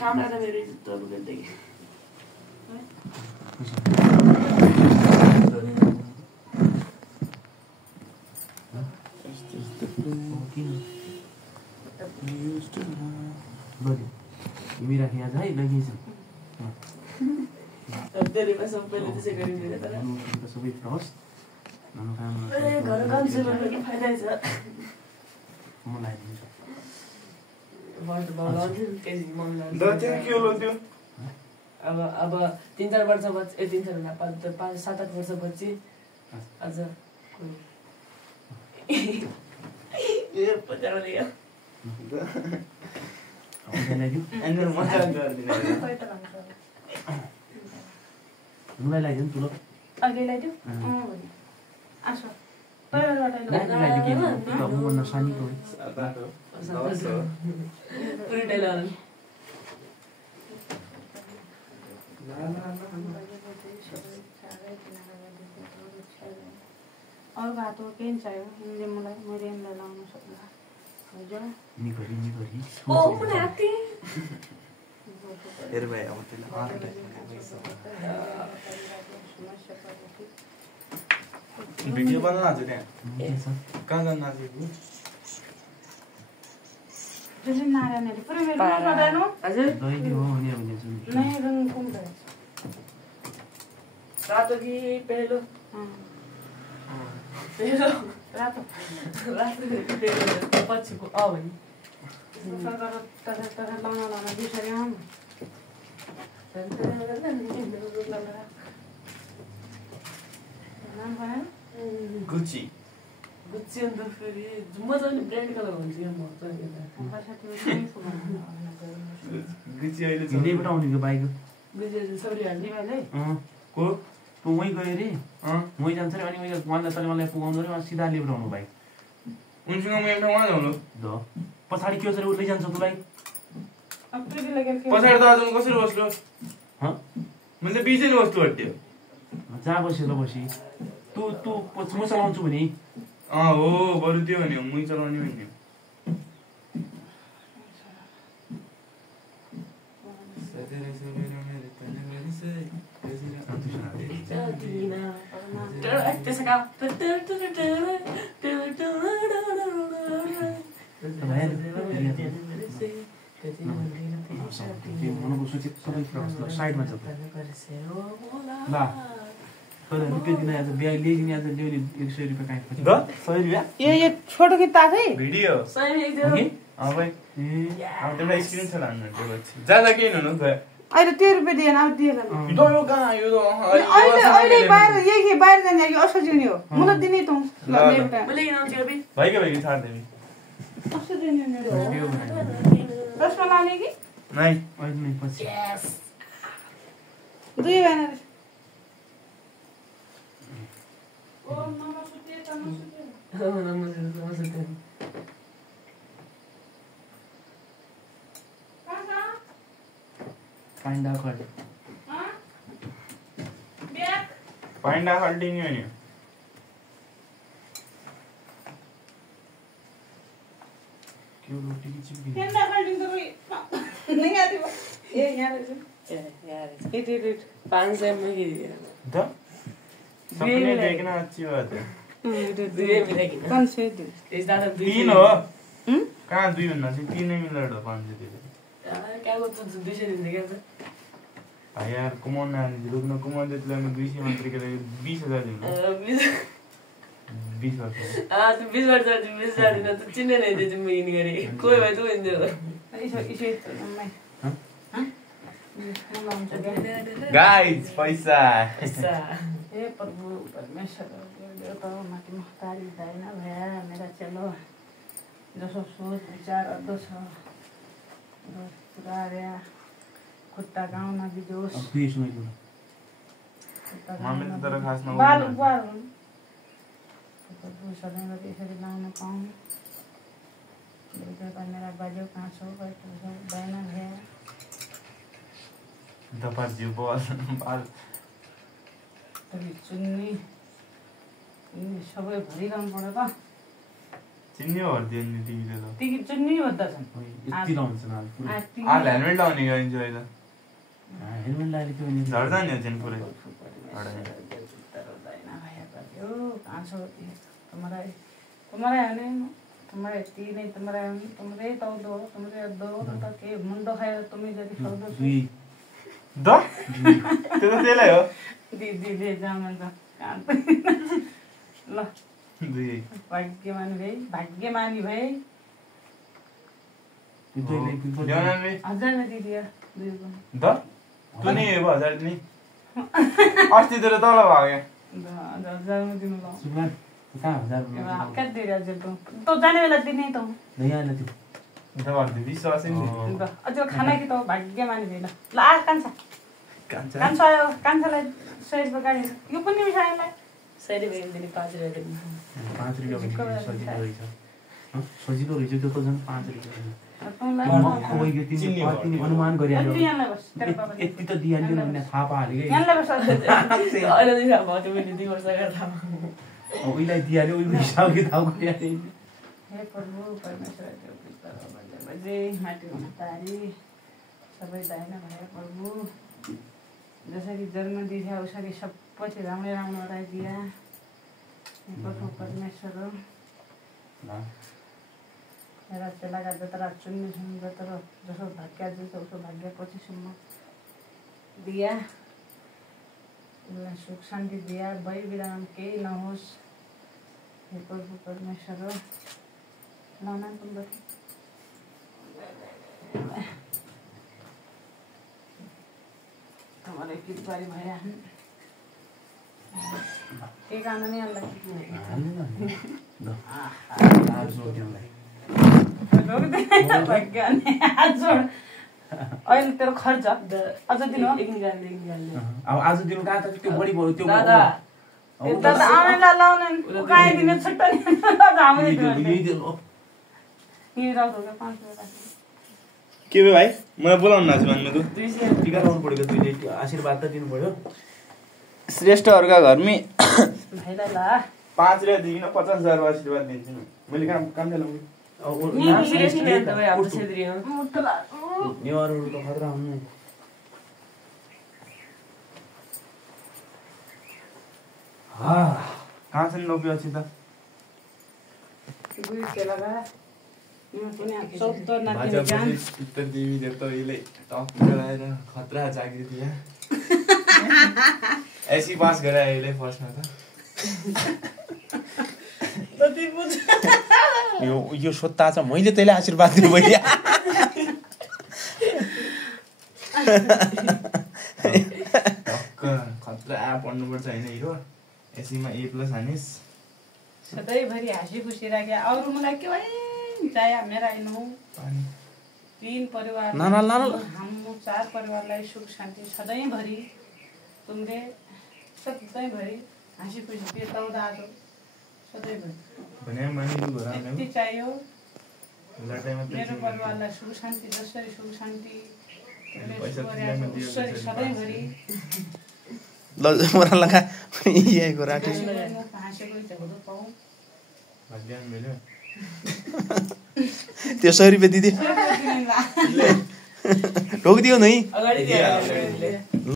काम आएर मेरो त लुकेदेखि तिमी राखेँ आज है लगिन्छ सबैले त्यसै गरिदिएर तर सबै फ्रस घर कन्ज्युमर पनि फाइदा छ म लगाइदिन्छु अब 3-4 वर्ष पछि 3-4 होइन 5-7-8 वर्ष पछि आज लगाइदिनु ठुलो अघि लगाइदिउ सानीको अरू भात केही चाहियो यिनले मलाई मैले यिनलाई लाउनु सक्ला भिडियो बनाउन आज त्यहाँ कहाँ जानु आज जैसे नारायणले पुरै मेरो गर्दैन हजुर दैले हो भने नै रङ कुन रहेछ रातो कि पेलो पेलो रातो पेलो पछिको भने तर लाउन बिसरी आउनु नाम भएन गुच्ची गुच्ची अन्त फेरि मजाले ब्रान्ड कलर हुन्छ यो म गुच्ची अहिले हिँड्दैबाट आउनेको बाइक गुच्ची सबै हाल्ने दिवाले को तँ वहीँ गयो अरे वहीँ जान्छ अरे अनि उहाँलाई तले मलाई पुगाउँदो अरे सिधा लिएर आउनु बाइक उनसँग म एउटा उहाँ जाउनु द पछाडि के छ अरे उसले जान्छ तँलाई पछाडि त आज कसरी बस्लो मैले बिचैले बस्नु हट्यो जहाँ बस्यो ल बसी तँ म चलाउँछु भने हो बरु त्यो भने मै चलाउने भन्ने साइडमा छ ल रुपियाँ दिन आज बिहा ल्याइदिने आज ल्याउने 100 रुपियाँ कहीँ खोज्यो 100 रुपियाँ ये फोटो खिच्दा थे भिडियो सही एकदम भाइ अब त्यसलाई स्क्रिन छ लानु ज्यादा केही हुनु त अहिले 10 रुपैयाँ दिएन अब दिएन यो कहाँ यो अहिले बाहिर यही बाहिर जाने कि असो जिउने हो मलाई दिने त मैले किन आउँछु अबि भाइको भाइको छाड देबी असो जिउने रसमा लाने कि नाइ अहिले नै पछि यस दुई भएन ओ मामा सुते त म सुते पाइन्डा खर्च पाइन्डा हल्टिने हो नि के रोटी की चिप्पी केन्दा खल्टिङ त कोही नहीं आती वो ये यहाँ रहेछ यार ये 500 में ही त सबने देखना अच्छी बात है दुई मिलेगी कौन से दे इस दादा दुई 3 हो कहाँ 2 भन्दा चाहिँ 3 नै मिलेर 500 दियो क्या को तू 200 दिन क्या भाइ यार कमाउन आउने रुक्न कमाउँदै त्यसलाई म 200 मात्र के 20000 दिनु 20 वर्ष तू 20 वर्ष 20 दिन त चिन्ने नै दे तिमी इन गरे कोही भए तू इन दे इसे मैं गाइस पैसा ए प्रभु परमेश्वर देवता माथि महतारी दाइना भए मेरा चलो जसो सोच विचार अद्दो छ पुरा रे खुट्टा गाउन दिदोस् अब फेरि सुनाइ दिनु मम्मी त तर खास नगर्नु बाल उपहार हुन् प्रभु सधैँभरि यसरी लाउन पाउँ देवता मेरा बाजो काँचो दाइना भए दपार जिउ बाल चुन्नी सबै भरिरहनु पर्यो त चिन्ने भर्दियो नि टिभीले त ती चुन्नी भद्दा छन् यति लाउँछ न पुरै आज हेलमेट लाउने गरिन्छ अहिले हेलमेट लगाएर के भने झर्दा नि हुन्छ नि पुरै तुम्हारे तीन तुम्हारे तो दो तुम्हारे दो तो के मुंडो है तुम्हें जल्दी खाओ दो द त्यो त त्यसलाई हो दीदी ले जामन का ल दुई भाग्यमानी भाइ ल्याउन नि हजार में दीदी दुई को द तँ नि 1000 नि अस्ति तेरो तल भयो हजार में दिनु ल सुमान कहाँ 1000 रुपैयाँ क्या दे रहा है तो जाने वाला दिन नहीं तो नहीं आएन त्यो त भन्दै विश्वास नि अझ खाना कि त भाग्यमानी भाइ ल आ कान्छालाई 100 रुपैयाँ गाडी यो पनि मिठाईलाई 100 रुपैयाँ दिने 5 रुपैयाँ दिने 5 रुपैयाँ सजिलो रहेछ सजिलो रहेछ त्यो त झन् 5 रुपैयाँ अनुमान गरिहाल्यो यति त दिइहाल्यो भने थाहा पाहाल्यो अहिले थाहा भयो त्यो मैले 2 वर्ष अगाडि थाहा भयो उहीलाई दिइहाल्यो उही हिसाब किताब गरिहाल्यो हे प्रभु परमेश्वर बजे माटी तारी सबै दाइना भए प्रभु जसरी जन्म दिए उसरी सबैले राम्रै राम्रो राखिदिया हे प्रभु परमेश्वर मेरा चेलाका जत्रा चुन्ने छन् जत्रा जसो भाग्य दिन्छ उसो भाग्य पछिसम्म दिया उसलाई सुख शान्ति दिया भय विराम केही नहोस् हे प्रभु परमेश्वर लाउन पनि हमारे कितबारी भया हैं एक आना नहीं अल्लाह अहिले तेरो खर्च अझ दिनु एक निकाल्ने अब आज दिनु कहाँ त त्यो बढी भयो त्यो दादा आउनेलाई लाउने उकाइ दिने छुट्टा नि हामीले नि राउको 5 रुपैयाँ के भयो भाइ मलाई बोलाउन नाछु भन्नु त 200 टिका लाउनु पऱ्यो तुइले आशीर्वाद त दिनु पर्यो श्रेष्ठहरुका घरमै भाइलाई ला 5 रुपैयाँ दिकिन 50,000 आशीर्वाद दिन्छु मैले काम लाउनु नेवारहरू त खतरा हुनु कहाँ छन् लोपी अछि त दुई के लगा यो पनि 14 नातिनी जान उत्तर देवी देवताले टप गराएर खतरा जागिर दिया ऐसी पास गराएले फर्स्टमा त यो सोत्ता छ मैले तैँले आशीर्वाद दिनु भइदिया खतरा पढ्नुपर्छ होइन हिरो एसीमा A+ हानिस् सधैँभरि हाँसी खुसी राखे अरू मलाई के भए चाहे मेरा इनो 3 परिवार हाम्रो 4 परिवारलाई सुख शान्ति सधैँभरि तुमले सधैँभरि हाँसी खुसी पेटाउँदा आजो सधैँभरि भने मानिनु घर यति चाहियो मेरो परिवारलाई सुख शान्ति जसरी सुख शान्ति सधैँभरि ल मोरा लगा यहीको राटे त्यो 100 रुपैयाँ दिदी ढोकिदियो नै अगाडि